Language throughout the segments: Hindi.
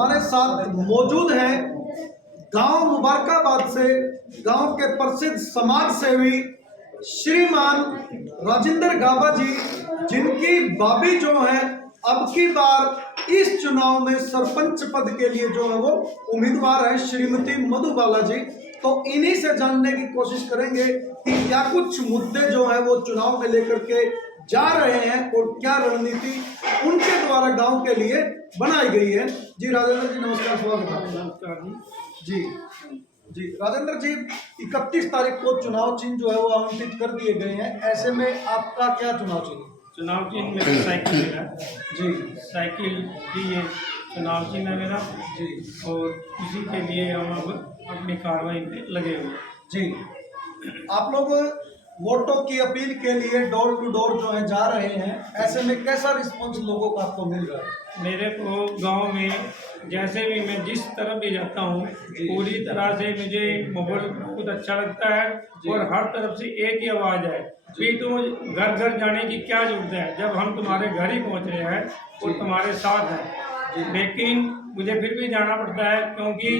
हमारे साथ मौजूद हैं गांव मुबारकाबाद से गांव के प्रसिद्ध समाज सेवी श्रीमान राजेंद्र गाबा जी, जिनकी भाभी जो है अब की बार इस चुनाव में सरपंच पद के लिए जो है वो उम्मीदवार है, श्रीमती मधुबाला जी। तो इन्हीं से जानने की कोशिश करेंगे कि क्या कुछ मुद्दे जो है वो चुनाव में लेकर के जा रहे हैं और क्या रणनीति उनके द्वारा गांव के लिए बनाई गई है। जी राजेंद्र जी नमस्कार, स्वागत है। नमस्कार जी जी राजेंद्र जी, 31 तारीख को चुनाव चिन्ह जो है वो आवंटित कर दिए गए हैं, ऐसे में आपका क्या चुनाव चिन्ह? चुनाव चिन्ह मेरा साइकिल है जी, साइकिल ही ये चुनाव चिन्ह है मेरा जी, और इसी के लिए हम अब अपनी कार्रवाई में लगे हुए हैं। जी। आप लोग वोटों की अपील के लिए डोर टू डोर जो है जा रहे हैं, ऐसे में कैसा रिस्पॉन्स लोगों का आपको मिल रहा है? मेरे को गांव में जैसे भी मैं जिस तरफ भी जाता हूँ पूरी तरह से मुझे माहौल बहुत अच्छा लगता है और हर तरफ से एक ही आवाज़ है कि तुम घर घर जाने की क्या जरूरत है, जब हम तुम्हारे घर ही पहुँच रहे हैं और तुम्हारे साथ हैं। लेकिन मुझे फिर भी जाना पड़ता है क्योंकि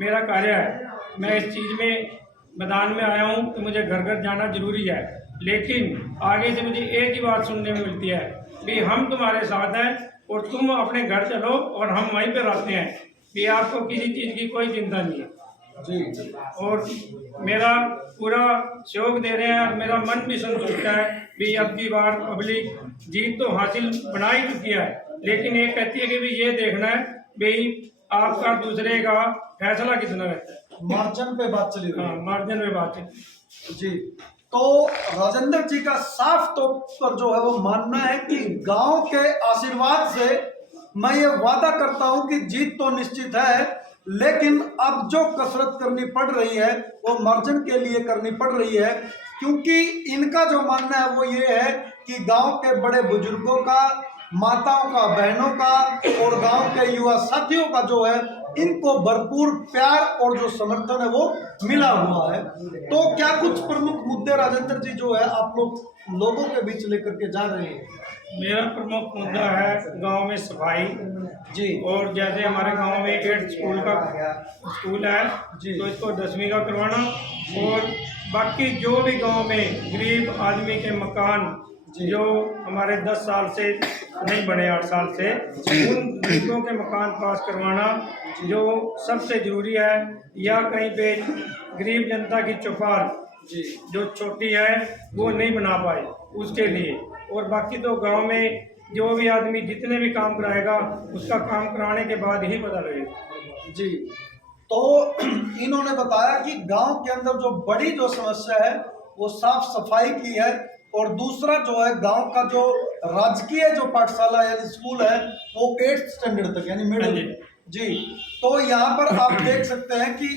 मेरा कार्य है, मैं इस चीज़ में मैदान में आया हूँ तो मुझे घर घर जाना जरूरी है। लेकिन आगे से मुझे एक ही बात सुनने में मिलती है कि हम तुम्हारे साथ हैं और तुम अपने घर चलो और हम वहीं पर रहते हैं, कि आपको किसी चीज़ की कोई चिंता नहीं है जी। और मेरा पूरा सहयोग दे रहे हैं और मेरा मन भी संतुष्ट है कि अब की बार पब्लिक जीत तो हासिल बना ही चुकी है, लेकिन ये कहती है कि भी ये देखना है भाई आपका दूसरे का फैसला कितना रहता है। मार्जिन पे बात चली रही हाँ, है। मार्जिन में बात है जी, तो राजेंद्र जी का साफ तौर पर जो है वो मानना है कि गांव के आशीर्वाद से मैं ये वादा करता हूं कि जीत तो निश्चित है, लेकिन अब जो कसरत करनी पड़ रही है वो मार्जिन के लिए करनी पड़ रही है, क्योंकि इनका जो मानना है वो ये है कि गांव के बड़े बुजुर्गों का, माताओं का, बहनों का और गांव के युवा साथियों का जो है इनको भरपूर प्यार और जो समर्थन है वो मिला हुआ है। तो क्या कुछ प्रमुख मुद्दे राजेंद्र जी जो है आप लोग लोगों के बीच लेकर के जा रहे हैं? मेरा प्रमुख मुद्दा है गांव में सफाई जी, और जैसे हमारे गांव में 8 स्कूल है जी, तो इसको 10वीं का करवाना और बाकी जो भी गांव में गरीब आदमी के मकान जो हमारे 10 साल से नहीं बने, 8 साल से, उन गरीबों के मकान पास करवाना जो सबसे जरूरी है, या कहीं पे गरीब जनता की चौपाल जी, जो छोटी है वो नहीं बना पाए उसके लिए। और बाकी तो गांव में जो भी आदमी जितने भी काम कराएगा उसका काम कराने के बाद ही पता लगेगा। जी। तो इन्होंने बताया कि गांव के अंदर जो बड़ी जो समस्या है वो साफ सफाई की है, और दूसरा जो है गांव का जो राजकीय जो पाठशाला यानी स्कूल है वो 8th स्टैंडर्ड तक यानी मिडिल। जी, तो यहाँ पर आप देख सकते हैं कि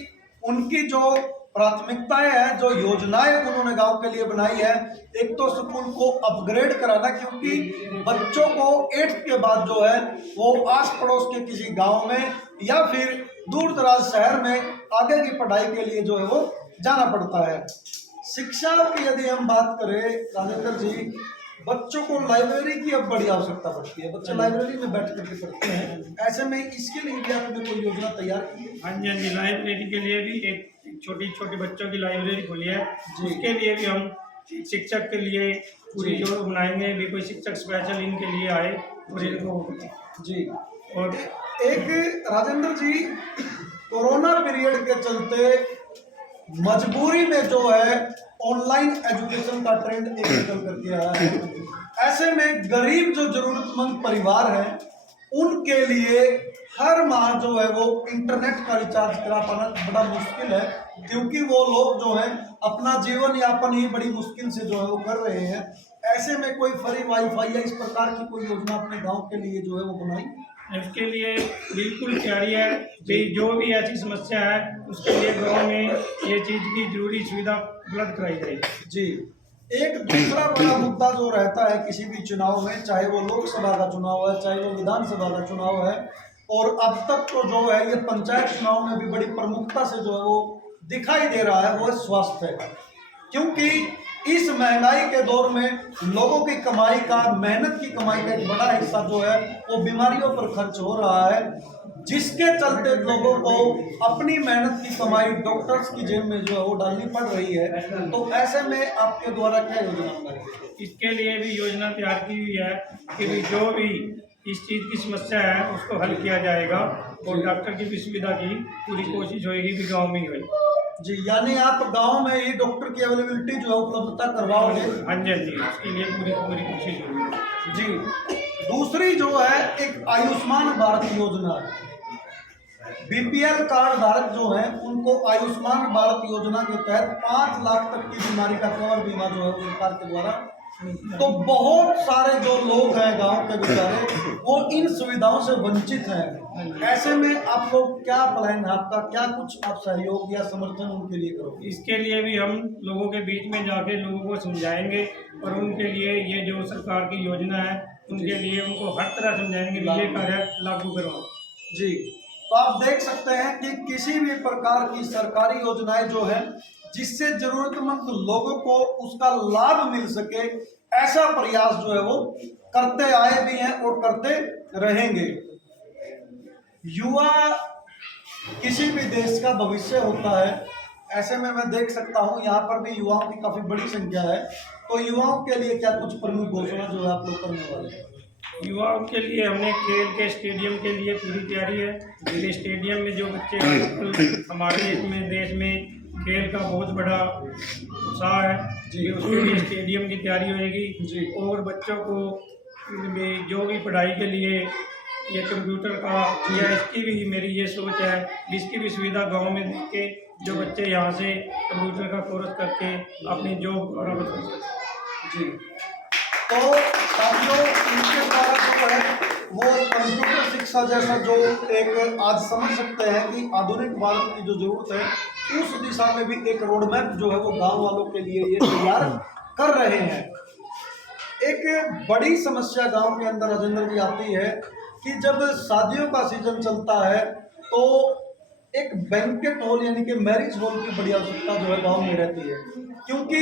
उनकी जो प्राथमिकताएं हैं, जो योजनाएं उन्होंने गांव के लिए बनाई है, एक तो स्कूल को अपग्रेड कराना, क्योंकि बच्चों को 8th के बाद जो है वो आस पड़ोस के किसी गांव में या फिर दूर दराज शहर में आगे की पढ़ाई के लिए जो है वो जाना पड़ता है। शिक्षा की यदि हम बात करें राजेंद्र जी, बच्चों को लाइब्रेरी की अब बड़ी आवश्यकता पड़ती है, बच्चे लाइब्रेरी में बैठ करके पढ़ते हैं, ऐसे में इसके लिए भी आपने कोई योजना तैयार की है? हाँ जी, हाँ जी, लाइब्रेरी के लिए भी एक छोटी छोटी बच्चों की लाइब्रेरी खोली है, उसके लिए भी हम शिक्षक के लिए पूरी जो बनाएंगे भी, कोई शिक्षक स्पेशल इनके लिए आए और इनको जी। और एक राजेंद्र जी, कोरोना पीरियड के चलते मजबूरी में जो है ऑनलाइन एजुकेशन का ट्रेंड एक निकल करके आया है, ऐसे में गरीब जो जरूरतमंद परिवार हैं उनके लिए हर माह जो है वो इंटरनेट का रिचार्ज करा पाना बड़ा मुश्किल है, क्योंकि वो लोग जो है अपना जीवन यापन ही बड़ी मुश्किल से जो है वो कर रहे हैं। ऐसे में कोई फ्री वाईफाई या इस प्रकार की कोई योजना अपने गांव के लिए जो है वो बनाई? इसके लिए बिल्कुल तैयारी है कि जो भी ऐसी समस्या है उसके लिए गांव में ये चीज़ की जरूरी सुविधा उपलब्ध कराई जाएगी। जी, एक दूसरा बड़ा मुद्दा जो रहता है किसी भी चुनाव में, चाहे वो लोकसभा का चुनाव है, चाहे वो विधानसभा का चुनाव है, और अब तक तो जो है ये पंचायत चुनाव में भी बड़ी प्रमुखता से जो है वो दिखाई दे रहा है, वो है स्वास्थ्य। क्योंकि इस महंगाई के दौर में लोगों की कमाई का, मेहनत की कमाई का एक बड़ा हिस्सा जो है वो बीमारियों पर खर्च हो रहा है, जिसके चलते लोगों को अपनी मेहनत की कमाई डॉक्टर्स की जेब में जो है वो डालनी पड़ रही है। तो ऐसे में आपके द्वारा क्या योजना बनाई गई? इसके लिए भी योजना तैयार की हुई है कि भी जो भी इस चीज़ की समस्या है उसको हल किया जाएगा और डॉक्टर की भी सुविधा की पूरी कोशिश होगी कि गाँव में ही होगी। जी, यानी आप गांव में ही डॉक्टर की अवेलेबिलिटी जो है उपलब्धता करवाओगे? हाँ जी, हाँ जी, उसके लिए पूरी पूरी कोशिश होगी। जी, दूसरी जो है एक आयुष्मान भारत योजना है। बीपीएल कार्ड धारक जो हैं उनको आयुष्मान भारत योजना के तहत 5 लाख तक की बीमारी का कवर बीमा जो है सरकार के द्वारा, तो बहुत सारे जो लोग हैं गांव के बेचारे वो इन सुविधाओं से वंचित हैं। ऐसे में आपको क्या प्लान है आपका, क्या कुछ आप सहयोग या समर्थन उनके लिए करोगे? इसके लिए भी हम लोगों के बीच में जाके लोगों को समझाएंगे और उनके लिए ये जो सरकार की योजना है उनके लिए उनको हर तरह समझाएंगे, ये कार्य लागू करवाओ। जी, तो आप देख सकते हैं कि किसी भी प्रकार की सरकारी योजनाएं जो है जिससे जरूरतमंद लोगों को उसका लाभ मिल सके, ऐसा प्रयास जो है वो करते आए भी हैं और करते रहेंगे। युवा किसी भी देश का भविष्य होता है। ऐसे में मैं देख सकता हूँ यहाँ पर भी युवाओं की काफी बड़ी संख्या है। तो युवाओं के लिए क्या कुछ प्रमुख घोषणा जो है आप लोग करने वाले हैं? युवाओं के लिए हमने खेल के स्टेडियम के लिए पूरी तैयारी है। जैसे स्टेडियम में जो बच्चे आजकल हमारे इसमें देश में खेल का बहुत बड़ा उत्साह है जी, उसके लिए स्टेडियम की तैयारी होगी जी। और बच्चों को जो भी पढ़ाई के लिए ये कंप्यूटर का या इसकी भी मेरी ये सोच है, इसकी भी सुविधा गांव में दे के जो बच्चे यहाँ से कंप्यूटर का कोर्स करके अपनी जॉब बराबर कर सकते जी। तो साथियों, इनके द्वारा जो है वो कंप्यूटर शिक्षा जैसा जो एक आज समझ सकते हैं कि आधुनिक भारत की जो जरूरत है, उस दिशा में भी एक रोड मैप जो है वो गांव वालों के लिए ये तैयार कर रहे हैं। एक बड़ी समस्या गांव के अंदर राजेंद्र जी आती है कि जब शादियों का सीजन चलता है तो एक बैंकेट हॉल यानी कि मैरिज हॉल की बड़ी आवश्यकता जो है गांव में रहती है, क्योंकि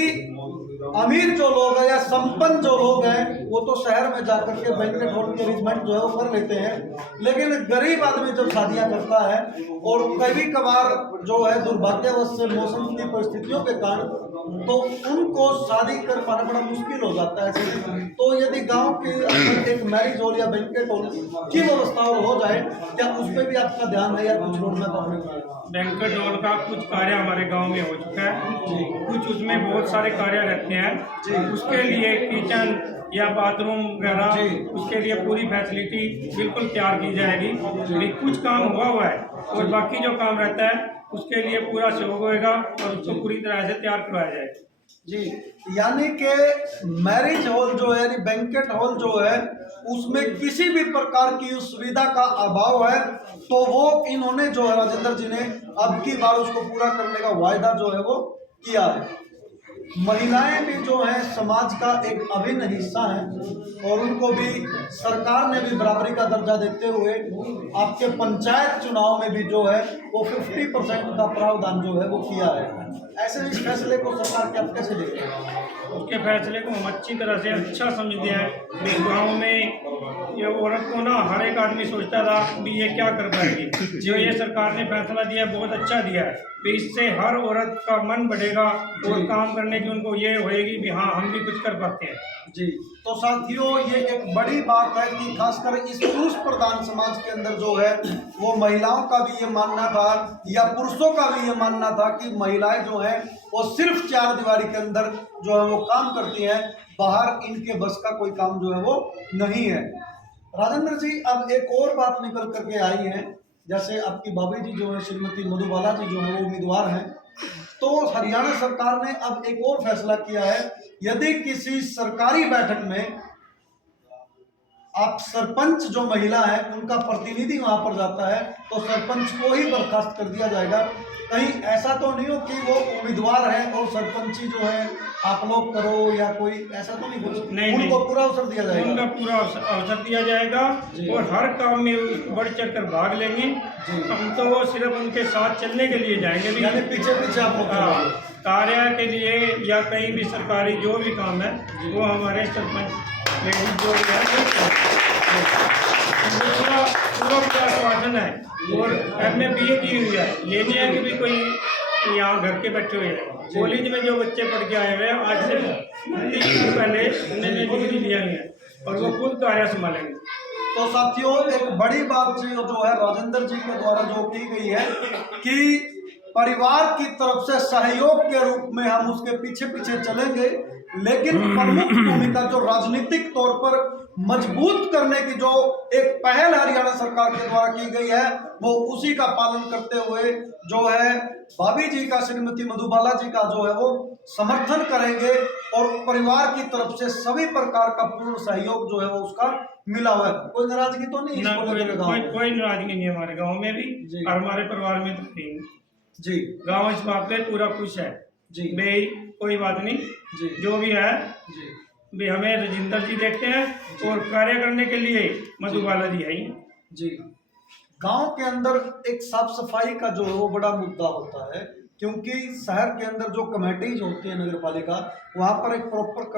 अमीर जो लोग हैं या संपन्न जो लोग हैं वो तो शहर में जाकर के बैंकेट हॉल के अरेंजमेंट जो है वो कर लेते हैं, लेकिन गरीब आदमी जब शादियां करता है और कभी कभार जो है दुर्भाग्यवश से मौसम की परिस्थितियों के कारण तो उनको शादी कर पाना बड़ा मुश्किल हो जाता है। तो यदि गांव के अंदर एक मैरिज हॉल या बैंकेट हॉल की व्यवस्था हो जाए, क्या उस पर भी आपका ध्यान है या कुछ रोडमैप आपने बनाया? बैंकेट हॉल का कुछ कार्य हमारे गांव में हो चुका है जी, कुछ उसमें बहुत सारे कार्य रहते हैं जी। उसके लिए किचन या बाथरूम वगैरह उसके लिए पूरी फैसिलिटी बिल्कुल तैयार की जाएगी। कुछ काम हुआ है और बाकी जो काम रहता है उसके लिए पूरा सहयोग होगा और उसको पूरी तरह से तैयार करवाया जाएगा जी। यानी कि मैरिज हॉल जो है यानी बैंकेट हॉल जो है उसमें किसी भी प्रकार की उस सुविधा का अभाव है, तो वो इन्होंने जो है राजेंद्र जी ने अब की बार उसको पूरा करने का वायदा जो है वो किया है। महिलाएं भी जो हैं समाज का एक अभिन्न हिस्सा हैं और उनको भी सरकार ने भी बराबरी का दर्जा देते हुए आपके पंचायत चुनाव में भी जो है वो 50% का प्रावधान जो है वो किया है। ऐसे इस फैसले को सरकार क्या कैसे देखते हैं? उसके फैसले को हम अच्छी तरह से अच्छा समझते हैं। गाँव में ये औरत को ना हर एक आदमी सोचता था कि ये क्या कर पाएगी, जो ये सरकार ने फैसला दिया बहुत अच्छा दिया है। तो इससे हर औरत का मन बढ़ेगा और काम करने की उनको ये होएगी कि हाँ हम भी कुछ कर पाते हैं जी। तो साथियों, ये एक बड़ी बात है कि खासकर इस पुरुष प्रधान समाज के अंदर जो है वो महिलाओं का भी ये मानना था या पुरुषों का भी ये मानना था कि महिलाएं जो हैं वो सिर्फ 4 दीवारी के अंदर जो है वो काम करती हैं, बाहर इनके बस का कोई काम जो है वो नहीं है। राजेंद्र जी, अब एक और बात निकल करके आई है, जैसे आपकी भाभी जी जो है श्रीमती मधुबाला जी जो है वो उम्मीदवार हैं, तो हरियाणा सरकार ने अब एक और फैसला किया है, यदि किसी सरकारी बैठक में आप सरपंच जो महिला है उनका प्रतिनिधि वहां पर जाता है तो सरपंच को ही बर्खास्त कर दिया जाएगा। कहीं ऐसा तो नहीं हो कि वो उम्मीदवार है और सरपंची जो है आप लोग करो या कोई ऐसा तो नहीं कुछ? नहीं, उनको पूरा अवसर दिया जाएगा, उनका पूरा अवसर दिया जाएगा और हर काम में बढ़ चढ़ कर भाग लेंगे। हम तो सिर्फ उनके साथ चलने के लिए जाएंगे, यानी पीछे पीछे आप लोग कार्य के लिए या कहीं भी सरकारी जो भी काम है वो हमारे सरपंच लेडीज जो भी है वो करते हैं। पूरा पूरा पूरा आश्वासन है और MA BA की हुई है। ये नहीं है कि भी कोई यहाँ घर के बैठे हुए हैं। कॉलेज में जो बच्चे पढ़ के आए हुए हैं आज से 3 दिन पहले उन्होंने डिग्री लिया हुई है और वो खुद कार्य संभालेंगे। तो साथियों, एक बड़ी बात जो है राजेंद्र जी के द्वारा जो की गई है कि परिवार की तरफ से सहयोग के रूप में हम उसके पीछे पीछे चलेंगे, लेकिन प्रमुख भूमिका जो राजनीतिक तौर पर मजबूत करने की जो एक पहल हरियाणा सरकार के द्वारा की गई है वो उसी का पालन करते हुए जो है भाभी जी का, श्रीमती मधुबाला जी का जो है वो समर्थन करेंगे और परिवार की तरफ से सभी प्रकार का पूर्ण सहयोग जो है वो उसका मिला हुआ है। कोई नाराजगी तो नहीं? कोई नाराजगी नहीं हमारे गाँव में भी और हमारे परिवार में तो नहीं जी। गाँव इस बात पे पूरा खुश है जी भाई, कोई बात नहीं जी। जो भी है जी भी हमें राजेंद्र जी देखते हैं और कार्य करने के लिए मधुबाला जी है जी। गांव के अंदर एक साफ सफाई का जो है वो बड़ा मुद्दा होता है, क्योंकि शहर के अंदर जो कमेटीज होती है नगर पालिका, वहाँ पर एक प्रॉपर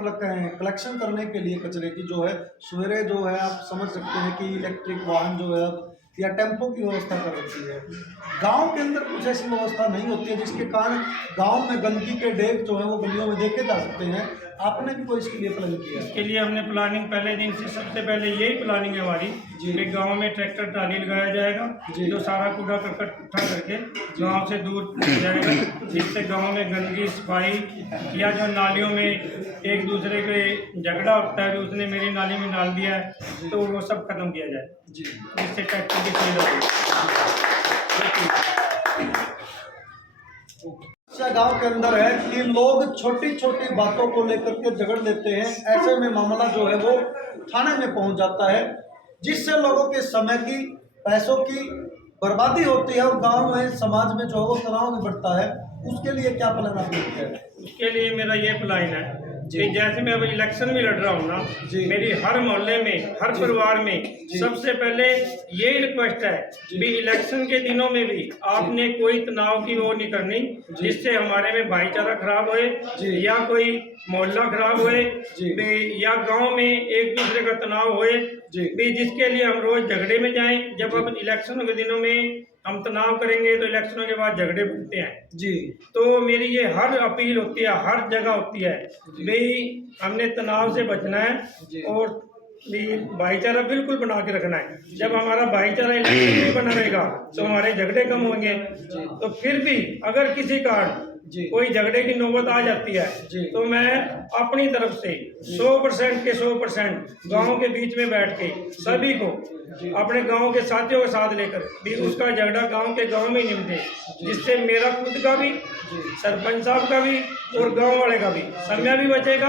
कलेक्शन करने के लिए कचरे की जो है सवेरे जो है आप समझ सकते हैं कि इलेक्ट्रिक वाहन जो है या टेम्पो की व्यवस्था कर रखी है। गांव के अंदर कुछ ऐसी व्यवस्था नहीं होती है, जिसके कारण गांव में गंदगी के ढेर जो है वो गलियों में देखे जा सकते हैं। आपने भी कोई इसके लिए प्लान किया? इसके लिए हमने प्लानिंग पहले दिन से, सबसे पहले यही प्लानिंग है हमारी कि गांव में ट्रैक्टर ट्राली लगाया जाएगा जो सारा कूड़ा करकट इकट्ठा करके गांव से दूर जाएगा, जिससे गांव में गंदगी, सफाई या जो नालियों में एक दूसरे के झगड़ा होता है कि उसने मेरी नाली में डाल दिया है तो वो सब खत्म किया जाए जी, जिससे ट्रैक्टर की सुविधा। गांव के अंदर है कि लोग छोटी छोटी बातों को लेकर के झगड़ लेते हैं, ऐसे में मामला जो है वो थाने में पहुंच जाता है, जिससे लोगों के समय की, पैसों की बर्बादी होती है और गांव में, समाज में जो है वो तनाव भी बढ़ता है। उसके लिए क्या प्लान आपने किया है? उसके लिए मेरा ये प्लान है कि जैसे मैं अब इलेक्शन में लड़ रहा हूँ ना, मेरी हर मोहल्ले में, हर परिवार में सबसे पहले यही रिक्वेस्ट है कि इलेक्शन के दिनों में भी आपने कोई तनाव की वो नहीं करनी जिससे हमारे में भाईचारा खराब होए या कोई मोहल्ला खराब होए या गांव में एक दूसरे का तनाव होए भी, जिसके लिए हम रोज झगड़े में जाएं। जब अब इलेक्शनों के दिनों में हम तनाव करेंगे तो इलेक्शनों के बाद झगड़े बढ़ते हैं जी। तो मेरी ये हर अपील होती है, हर जगह होती है भाई हमने तनाव से बचना है और भाईचारा बिल्कुल बना के रखना है। जब हमारा भाईचारा इलेक्शन में बना रहेगा तो हमारे झगड़े कम होंगे। तो फिर भी अगर किसी कारण कोई झगड़े की नौबत आ जाती है तो मैं अपनी तरफ से 100% के 100% गांव के बीच में बैठ के सभी को अपने गांव के साथियों के साथ लेकर भी उसका झगड़ा गांव के गांव में ही निपटे, जिससे मेरा खुद का भी, सरपंच साहब का भी और गांव वाले का भी समय भी बचेगा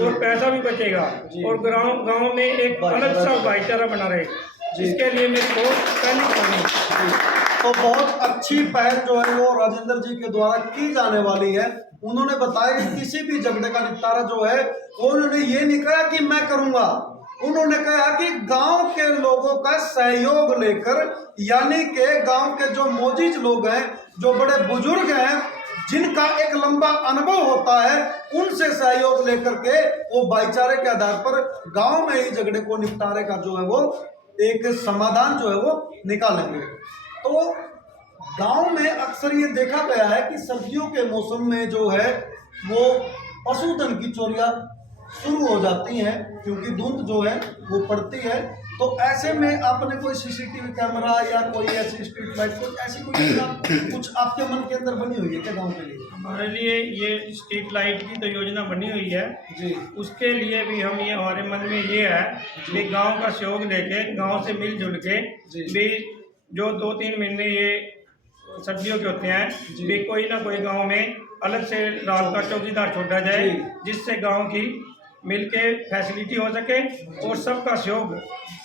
और पैसा भी बचेगा और गांव में एक अलग सा भाईचारा बना रहेगा, जिसके लिए मेरी बहुत पहली प्लानिंग। तो बहुत अच्छी पहल जो है वो राजेंद्र जी के द्वारा की जाने वाली है। उन्होंने बताया कि किसी भी झगड़े का निपटारा जो है वो उन्होंने ये नहीं कहा कि मैं करूंगा, उन्होंने कहा कि गांव के लोगों का सहयोग लेकर, यानी कि गांव के जो मोजीज लोग हैं, जो बड़े बुजुर्ग हैं, जिनका एक लंबा अनुभव होता है, उनसे सहयोग लेकर के वो भाईचारे के आधार पर गांव में ही झगड़े को निपटारे का जो है वो एक समाधान जो है वो निकालेंगे। तो गांव में अक्सर ये देखा गया है कि सर्दियों के मौसम में जो है वो पशुधन की चोरियां शुरू हो जाती हैं, क्योंकि धुंध जो है वो पड़ती है। तो ऐसे में आपने कोई सीसीटीवी कैमरा या कोई ऐसी स्ट्रीट लाइट, कुछ ऐसी कोई कुछ आपके मन के अंदर बनी हुई है क्या गांव के लिए? हमारे लिए ये स्ट्रीट लाइट की तो योजना बनी हुई है जी। उसके लिए भी हम ये, हमारे मन में ये है कि गांव का सहयोग लेके, गांव से मिलजुल के भी जो 2-3 महीने ये सर्दियों के होते हैं भी कोई ना कोई गांव में अलग से रात का चौकीदार छोड़ा जाए, जिससे गांव की मिलके फैसिलिटी हो सके और सबका सहयोग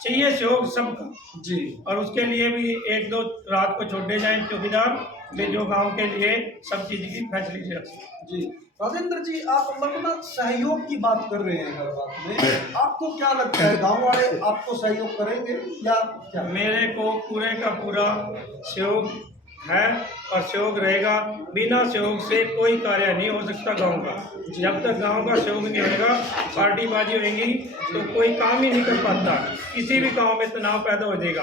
चाहिए, सहयोग सबका जी। और उसके लिए भी 1-2 रात को छोड़े जाए चौकीदार भी, जो गांव के लिए सब चीज़ की फैसिलिटी रख सके जी। राजेंद्र जी, आप मतलब सहयोग की बात कर रहे हैं हर बात में, आपको क्या लगता है गांव वाले आपको सहयोग करेंगे या क्या? मेरे को पूरे का पूरा सहयोग है और सहयोग रहेगा। बिना सहयोग से कोई कार्य नहीं हो सकता गांव का। जब तक गांव का सहयोग नहीं होगा, पार्टीबाजी होगी तो कोई काम ही नहीं कर पाता। किसी भी गांव में तनाव पैदा हो जाएगा।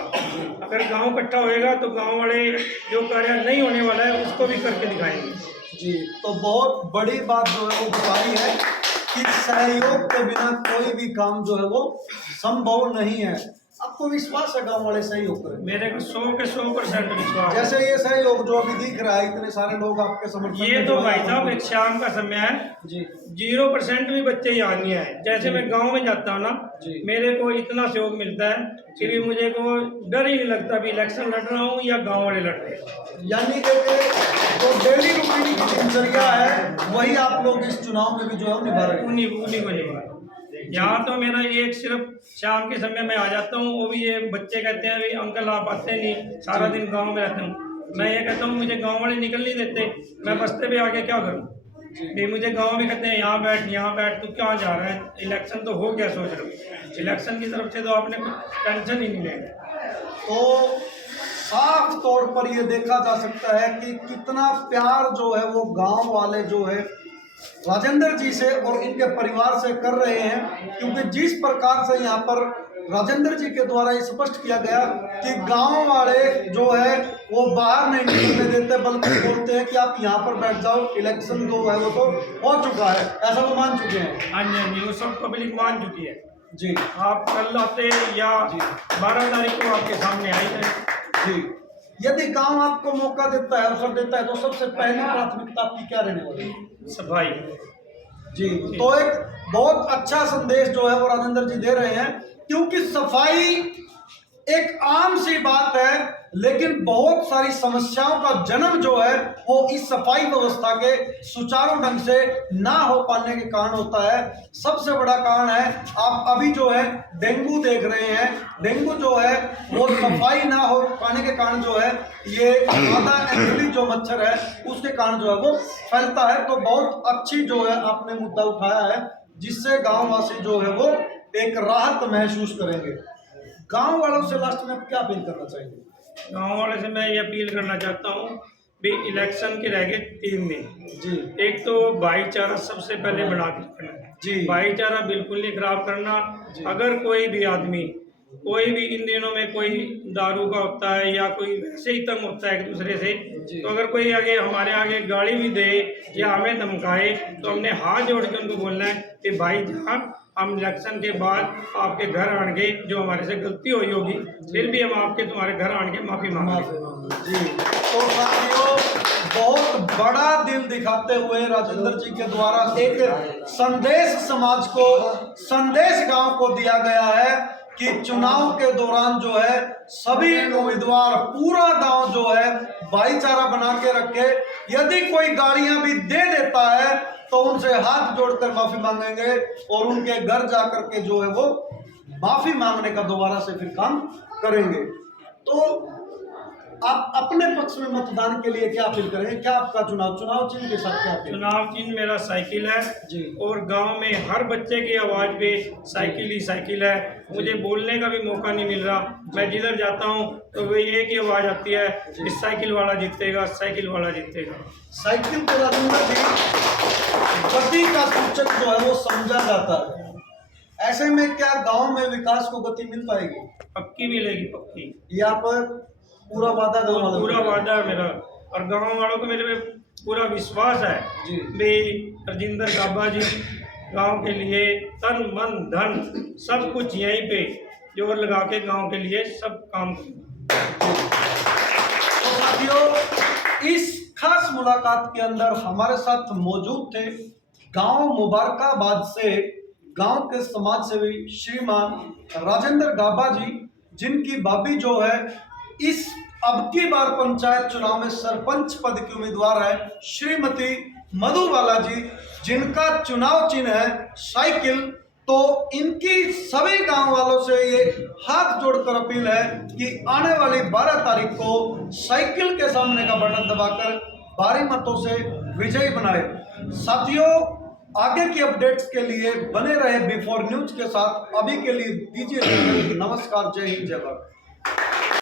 अगर गांव इकट्ठा होएगा तो गांव वाले जो कार्य नहीं होने वाला है उसको भी करके दिखाएंगे। जी, तो बहुत बड़ी बात जो है वो बताई है कि सहयोग के बिना कोई भी काम जो है वो संभव नहीं है। आपको विश्वास है गांव वाले सहयोग करें? मेरे को 100 के 100% विश्वास है। जैसे ये सहयोग जो अभी दिख रहा है, इतने सारे लोग आपके समर्थन ये में तो जो है भाई साहब एक शाम का समय है जी 0% भी बच्चे याद नहीं आए। जैसे मैं गांव में जाता हूँ ना, जी। मेरे को इतना सहयोग मिलता है कि भी मुझे को डर ही नहीं लगता भी इलेक्शन लड़ रहा हूँ या गांव वाले लड़ रहे हैं। यानी कि जो डेली रूटीन की दिनचर्या है वही आप लोग इस चुनाव में भी जो है निभा रहे हैं। उन्हीं को निभा। यहाँ तो मेरा एक सिर्फ शाम के समय में आ जाता हूँ, वो भी ये बच्चे कहते हैं भाई अंकल आप आते नहीं, सारा दिन गांव में रहता हूँ। मैं ये कहता हूँ मुझे गांव वाले निकल नहीं देते, मैं बस्ते पे आके क्या करूँ? भाई मुझे गांव में कहते हैं यहाँ बैठ तू क्या जा रहा है, इलेक्शन तो हो गया, सोच रहा हूँ। इलेक्शन की तरफ से तो आपने कुछ टेंशन ही नहीं लेना। तो साफ तौर पर ये देखा जा सकता है कि कितना प्यार जो है वो गांव वाले जो है राजेंद्र जी से और इनके परिवार से कर रहे हैं, क्योंकि जिस प्रकार से यहाँ पर राजेंद्र जी के द्वारा ये स्पष्ट किया गया कि गांव वाले जो है वो बाहर नहीं निकलने देते, बल्कि बोलते हैं कि आप यहाँ पर बैठ जाओ, इलेक्शन जो है वो तो हो चुका है, ऐसा वो मान चुके हैं। हाँ जी, वो सब पब्लिक मान चुकी है जी। आप कल आते या 12 तारीख को आपके सामने आई थे। जी, यदि गांव आपको मौका देता है, अवसर देता है, तो सबसे पहली प्राथमिकता आपकी क्या रहने वाली है? सफाई। जी, तो एक बहुत अच्छा संदेश जो है वो राजेंद्र जी दे रहे हैं, क्योंकि सफाई एक आम सी बात है, लेकिन बहुत सारी समस्याओं का जन्म जो है वो इस सफाई व्यवस्था के सुचारू ढंग से ना हो पाने के कारण होता है। सबसे बड़ा कारण है, आप अभी जो है डेंगू देख रहे हैं। डेंगू जो है वो सफाई ना हो पाने के कारण जो है ये आधा एंथली जो मच्छर है उसके कारण जो है वो फैलता है। तो बहुत अच्छी जो है आपने मुद्दा उठाया है, जिससे गाँववासी जो है वो एक राहत महसूस करेंगे। गाँव वालों से लास्ट में आप क्या अपील करना चाहेंगे? गाँव वाले से मैं ये अपील करना चाहता हूँ भी इलेक्शन के रह गए 3 दिन। जी। एक तो भाईचारा सबसे पहले बना के रखना है जी। भाईचारा बिल्कुल नहीं खराब करना। अगर कोई भी आदमी कोई भी इन दिनों में कोई दारू का होता है या कोई वैसे ही तंग होता है एक दूसरे से, तो अगर कोई आगे हमारे आगे गाली भी दे या हमें धमकाए तो हमने हाथ जोड़ के उनको बोलना है कि भाई जहाँ हम इलेक्शन के बाद आपके घर आन के जो हमारे से गलती हुई होगी फिर भी हम आपके तुम्हारे घर आन के माफी मांगेंगे। जी, तो साथियों बहुत बड़ा दिल दिखाते हुए राजेंद्र जी के द्वारा एक संदेश समाज को, संदेश गांव को दिया गया है कि चुनाव के दौरान जो है सभी उम्मीदवार, पूरा गांव जो है भाईचारा बना के रखे। यदि कोई गालियां भी दे देता है तो उनसे हाथ जोड़कर माफी मांगेंगे और उनके घर जाकर के जो है वो माफी मांगने का दोबारा से फिर काम करेंगे। तो आप अपने पक्ष में मतदान के लिए क्या अपील करेंगे? क्या आपका चुनाव चिन्ह के साथ क्या अपील? चुनाव चिन्ह मेरा साइकिल है जी। और गांव में हर बच्चे की आवाज पे साइकिल ही साइकिल है। मुझे बोलने का भी मौका नहीं मिल रहा। मैं जिधर जाता हूं तो वही एक ही आवाज आती है, इस साइकिल वाला जीतेगा, साइकिल वाला जीतेगा। साइकिल को राजेंद्र जी गति का सूचक जो है वो समझा जाता है। ऐसे में क्या गांव में विकास को गति मिल पाएगी? पक्की मिलेगी, पक्की। यहाँ पर पूरा वादा गांव वालों पूरा वादा है मेरा और गांव वालों को मेरे पे पूरा विश्वास है जी। भाई राजेंद्र गाबा जी गांव के लिए तन मन धन सब कुछ यहीं पे जोर लगा के गांव के लिए सब काम करेंगे। तो साथियों इस खास मुलाकात के अंदर हमारे साथ मौजूद थे गांव मुबारकाबाद से गांव के समाज सेवी श्रीमान राजेंद्र गाबा जी, जिनकी भाभी जो है इस अब की बार पंचायत चुनाव में सरपंच पद की उम्मीदवार है श्रीमती मधुबाला जी, जिनका चुनाव चिन्ह है साइकिल। तो इनकी सभी गांव वालों से ये हाथ जोड़कर अपील है कि आने वाली 12 तारीख को साइकिल के सामने का बटन दबाकर भारी मतों से विजयी बनाए। साथियों आगे की अपडेट्स के लिए बने रहे बिफोर न्यूज के साथ। अभी के लिए दीजिए नमस्कार, जय हिंद, जय भारत।